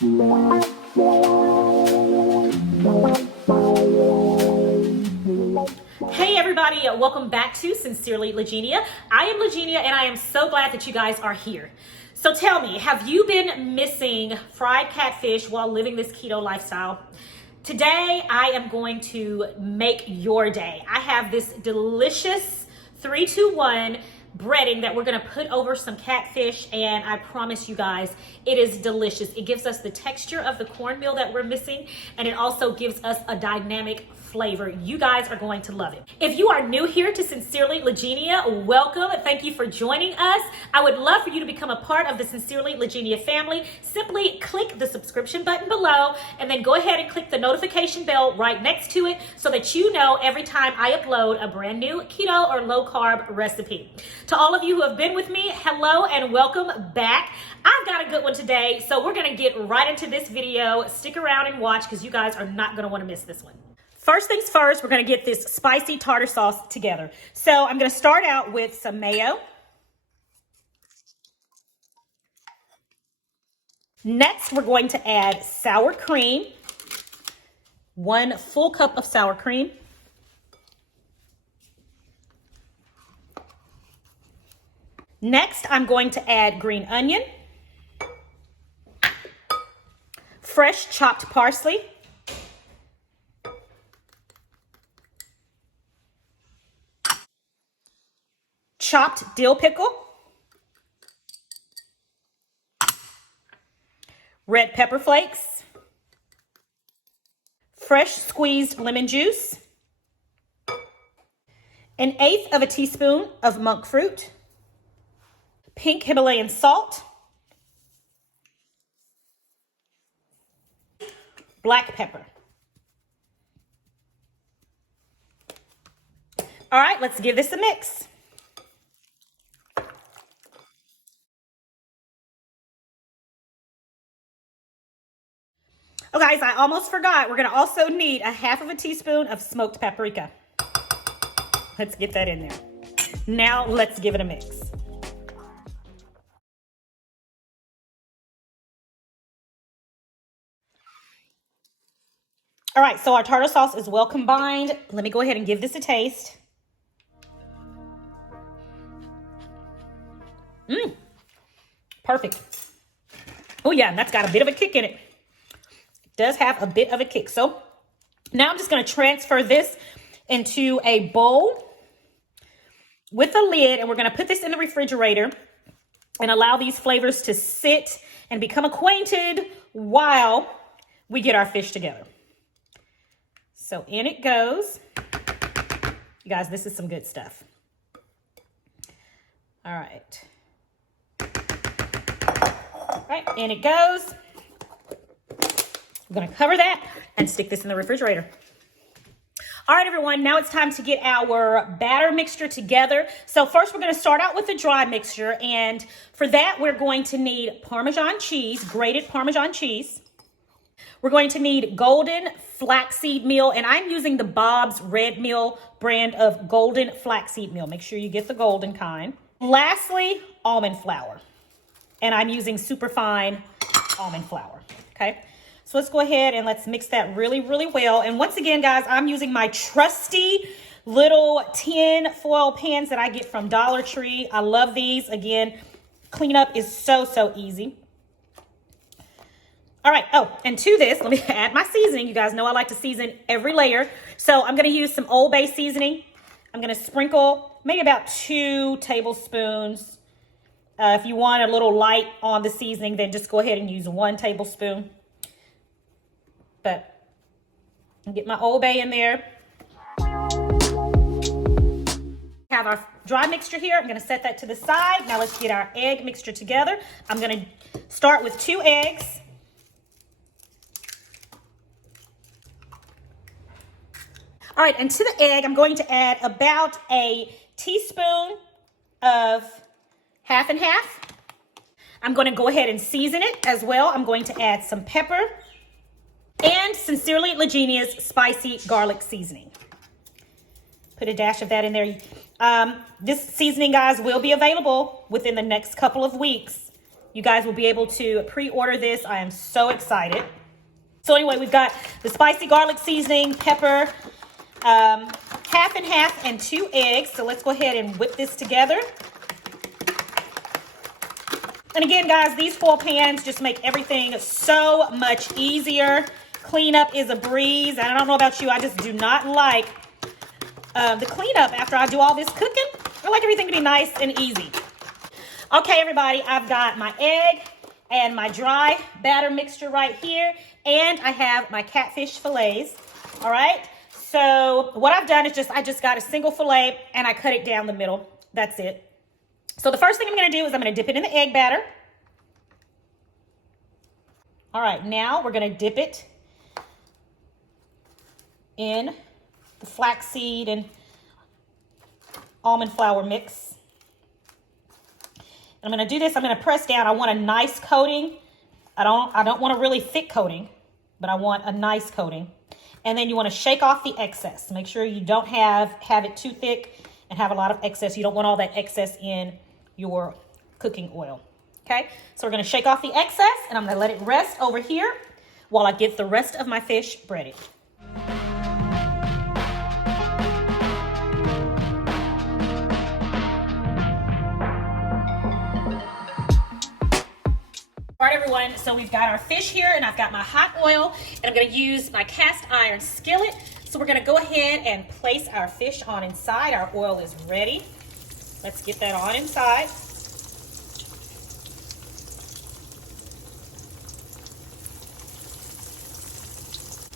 Hey everybody, welcome back to Sincerely Legenia. I am Legenia and I am so glad that you guys are here. So tell me, have you been missing fried catfish while living this keto lifestyle? Today I am going to make your day. I have this delicious 3-2-1 breading that we're gonna put over some catfish, and I promise you guys, it is delicious. It gives us the texture of the cornmeal that we're missing, and it also gives us a dynamic flavor. You guys are going to love it. If you are new here to Sincerely Legenia, welcome. Thank you for joining us. I would love for you to become a part of the Sincerely Legenia family. Simply click the subscription button below and then go ahead and click the notification bell right next to it so that you know every time I upload a brand new keto or low carb recipe. To all of you who have been with me, hello and welcome back. I've got a good one today, so we're gonna get right into this video. Stick around and watch because you guys are not gonna wanna miss this one. First things first, we're gonna get this spicy tartar sauce together. So I'm gonna start out with some mayo. Next, we're going to add sour cream. 1 full cup of sour cream. Next, I'm going to add green onion, fresh chopped parsley, chopped dill pickle, red pepper flakes, fresh squeezed lemon juice, 1/8 of a teaspoon of monk fruit, pink Himalayan salt, black pepper. All right, let's give this a mix. Oh guys, I almost forgot. We're gonna also need 1/2 teaspoon of smoked paprika. Let's get that in there. Now let's give it a mix. All right, so our tartar sauce is well combined. Let me go ahead and give this a taste. Perfect. Oh yeah, and that's got a bit of a kick in it. It does have a bit of a kick. So now I'm just gonna transfer this into a bowl with a lid, and we're gonna put this in the refrigerator and allow these flavors to sit and become acquainted while we get our fish together. So in it goes. You guys, this is some good stuff. All right. All right, in it goes. I'm gonna cover that and stick this in the refrigerator. All right, everyone, now it's time to get our batter mixture together. So first we're gonna start out with the dry mixture, and for that we're going to need Parmesan cheese, grated Parmesan cheese. We're going to need golden flaxseed meal, and I'm using the Bob's Red Mill brand of golden flaxseed meal. Make sure you get the golden kind. Lastly, almond flour, and I'm using superfine almond flour, okay? So let's go ahead and let's mix that really, really well. And once again, guys, I'm using my trusty little tin foil pans that I get from Dollar Tree. I love these. Again, cleanup is so, so easy. All right, oh, and to this, let me add my seasoning. You guys know I like to season every layer. So I'm gonna use some Old Bay seasoning. I'm gonna sprinkle maybe about 2 tablespoons. If you want a little light on the seasoning, then just go ahead and use 1 tablespoon. But I'll get my Old Bay in there. Have our dry mixture here. I'm gonna set that to the side. Now let's get our egg mixture together. I'm gonna start with 2 eggs. All right, and to the egg, I'm going to add about a teaspoon of half and half. I'm going to go ahead and season it as well. I'm going to add some pepper and Sincerely Legenia's spicy garlic seasoning. Put a dash of that in there. This seasoning, guys, will be available within the next couple of weeks. You guys will be able to pre-order this. I am so excited. So anyway, we've got the spicy garlic seasoning, pepper, half and half, and 2 eggs. So let's go ahead and whip this together. And again, guys, these foil pans just make everything so much easier. Cleanup is a breeze. And I don't know about you, I just do not like the cleanup after I do all this cooking. I like everything to be nice and easy. Okay, everybody, I've got my egg and my dry batter mixture right here. And I have my catfish fillets. All right. So what I've done is I just got a single fillet and I cut it down the middle. That's it. So the first thing I'm going to do is I'm going to dip it in the egg batter. All right, now we're going to dip it in the flaxseed and almond flour mix. And I'm going to do this. I'm going to press down. I want a nice coating. I don't want a really thick coating, but I want a nice coating. And then you want to shake off the excess. Make sure you don't have it too thick and have a lot of excess. You don't want all that excess in your cooking oil. Okay, so we're going to shake off the excess and I'm going to let it rest over here while I get the rest of my fish breaded. All right, everyone, so we've got our fish here and I've got my hot oil and I'm going to use my cast iron skillet. So we're going to go ahead and place our fish on inside. Our oil is ready. Let's get that on inside.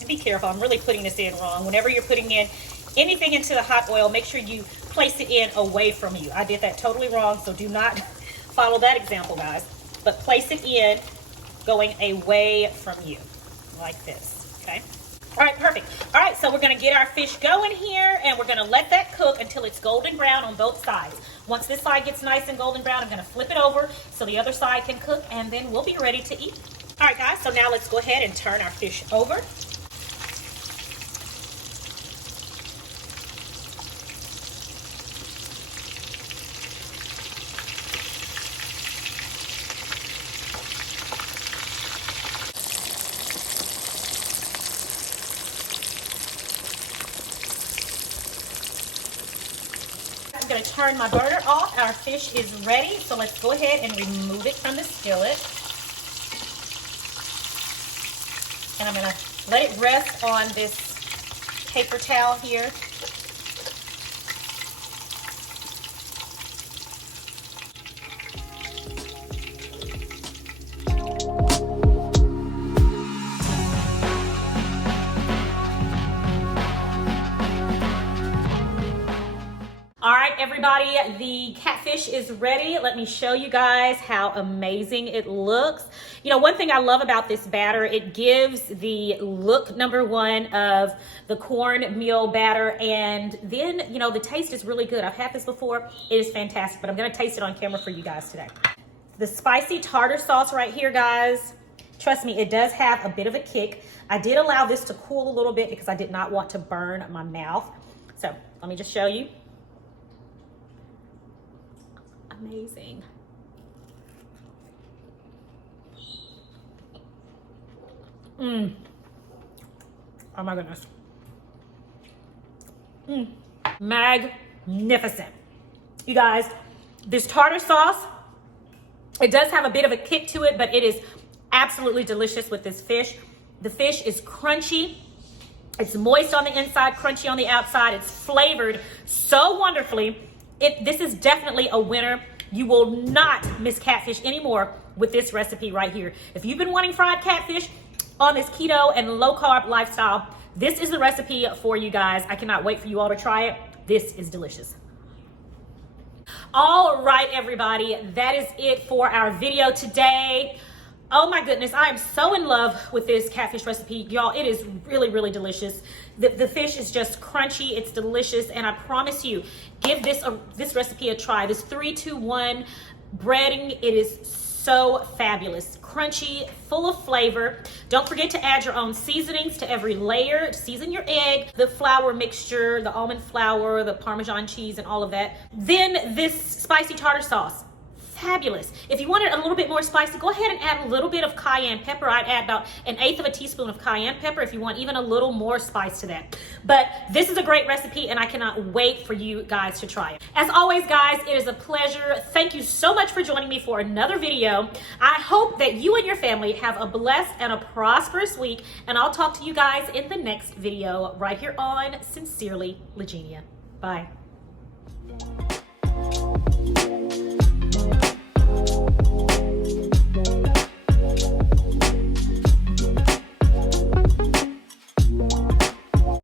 And be careful, I'm really putting this in wrong. Whenever you're putting in anything into the hot oil, make sure you place it in away from you. I did that totally wrong, so do not follow that example, guys. But place it in going away from you, like this, okay? All right, perfect. All right, so we're gonna get our fish going here and we're gonna let that cook until it's golden brown on both sides. Once this side gets nice and golden brown, I'm gonna flip it over so the other side can cook and then we'll be ready to eat. All right, guys, so now let's go ahead and turn our fish over. I'm going to turn my burner off. Our fish is ready, so let's go ahead and remove it from the skillet. And I'm going to let it rest on this paper towel here. All right, everybody, the catfish is ready. Let me show you guys how amazing it looks. You know, one thing I love about this batter, it gives the look, number one, of the cornmeal batter, and then, you know, the taste is really good. I've had this before. It is fantastic, but I'm gonna taste it on camera for you guys today. The spicy tartar sauce right here, guys, trust me, it does have a bit of a kick. I did allow this to cool a little bit because I did not want to burn my mouth. So let me just show you. Amazing. Oh my goodness. Magnificent. You guys, this tartar sauce, it does have a bit of a kick to it, but it is absolutely delicious with this fish. The fish is crunchy. It's moist on the inside, crunchy on the outside. It's flavored so wonderfully. This is definitely a winner. You will not miss catfish anymore with this recipe right here. If you've been wanting fried catfish on this keto and low carb lifestyle, this is the recipe for you guys. I cannot wait for you all to try it. This is delicious. All right, everybody, that is it for our video today. Oh my goodness, I am so in love with this catfish recipe. Y'all, it is really, really delicious. The fish is just crunchy, it's delicious, and I promise you, give this recipe a try. This 3-2-1 breading, it is so fabulous. Crunchy, full of flavor. Don't forget to add your own seasonings to every layer. Season your egg, the flour mixture, the almond flour, the Parmesan cheese, and all of that. Then this spicy tartar sauce. fabulous. If you want it a little bit more spicy, go ahead and add a little bit of cayenne pepper. I'd add about 1/8 of a teaspoon of cayenne pepper if you want even a little more spice to that. But this is a great recipe and I cannot wait for you guys to try it. As always, guys, it is a pleasure. Thank you so much for joining me for another video. I hope that you and your family have a blessed and a prosperous week, and I'll talk to you guys in the next video right here on Sincerely Legenia. Bye.